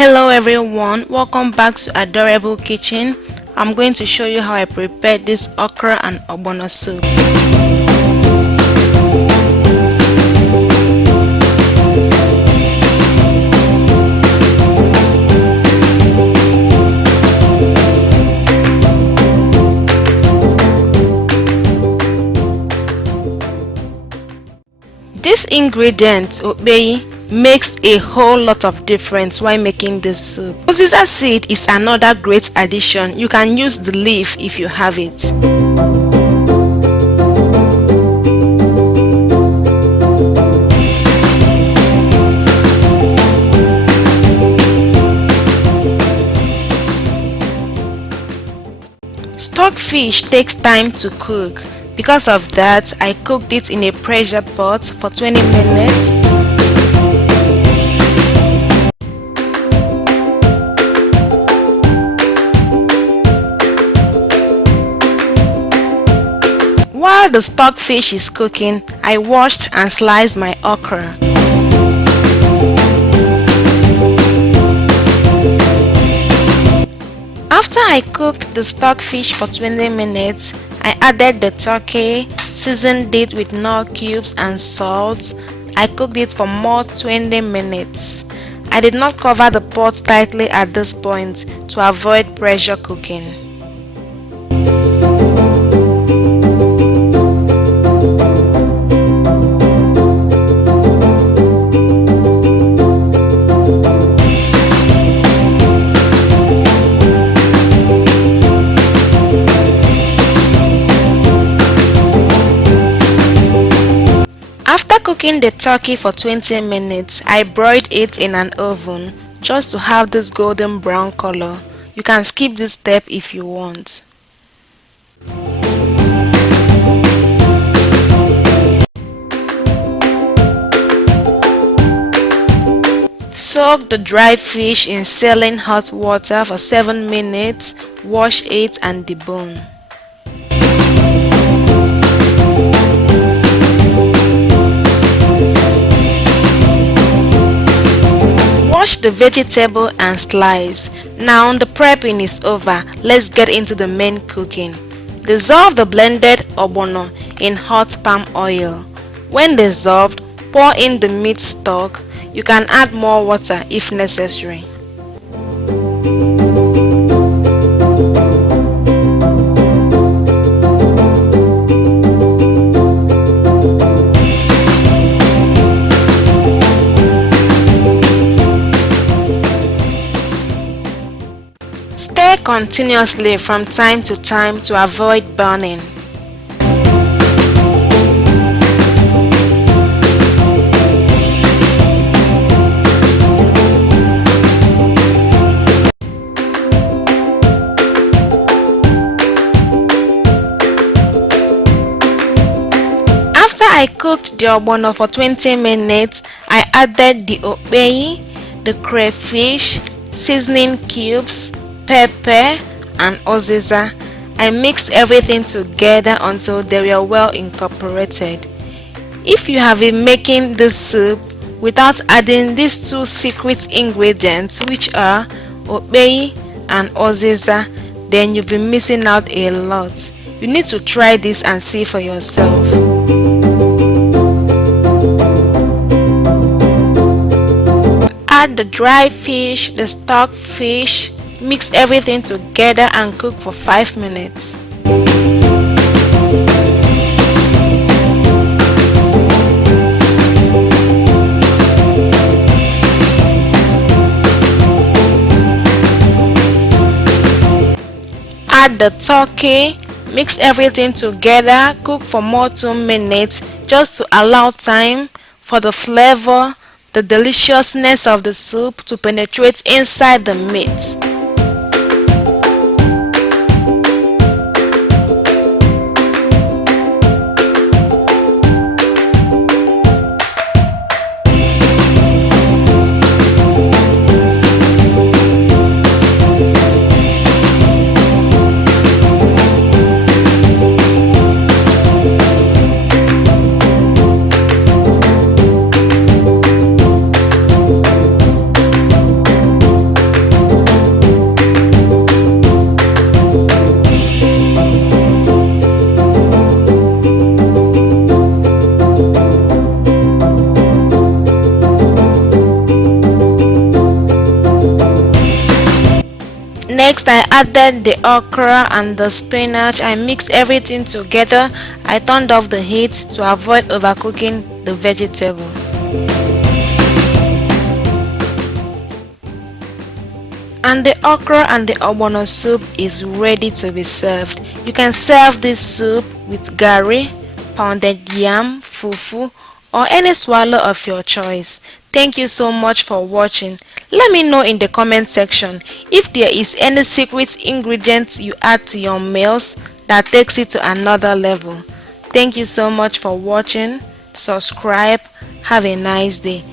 Hello everyone, welcome back to Adorable Kitchen. I'm going to show you how I prepared this okra and ogbono soup. This ingredient, okpei, makes a whole lot of difference while making this soup. Uziza seed is another great addition. You can use the leaf if you have it. Stockfish takes time to cook. Because of that, I cooked it in a pressure pot for 20 minutes. While the stockfish is cooking, I washed and sliced my okra. After I cooked the stockfish for 20 minutes, I added the turkey, seasoned it with knorr cubes and salt. I cooked it for more 20 minutes. I did not cover the pot tightly at this point to avoid pressure cooking. Cooking the turkey for 20 minutes, I broiled it in an oven just to have this golden brown color. You can skip this step if you want. Soak the dry fish in saline hot water for 7 minutes, wash it and debone. Wash the vegetable and slice. Now the prepping is over. Let's get into the main cooking. Dissolve the blended ogbono in hot palm oil. When dissolved, pour in the meat stock. You can add more water if necessary. Stir continuously from time to time to avoid burning. After I cooked the ogbono for 20 minutes, I added the okpei, the crayfish, seasoning cubes, pepper and uziza. I mixed everything together until they were well incorporated. If you have been making this soup without adding these two secret ingredients, which are okpei and uziza, then you've been missing out a lot. You need to try this and see for yourself. Add the dry fish, the stockfish. Mix everything together and cook for 5 minutes. Add the turkey, mix everything together, cook for more 2 minutes just to allow time for the flavor, the deliciousness of the soup to penetrate inside the meat. Next, I added the okra and the spinach. I mixed everything together. I turned off the heat to avoid overcooking the vegetable. And the okra and the ogbono soup is ready to be served. You can serve this soup with gari, pounded yam, fufu, or any swallow of your choice. Thank you so much for watching. Let me know in the comment section if there is any secret ingredient you add to your meals that takes it to another level. Thank you so much for watching. Subscribe. Have a nice day.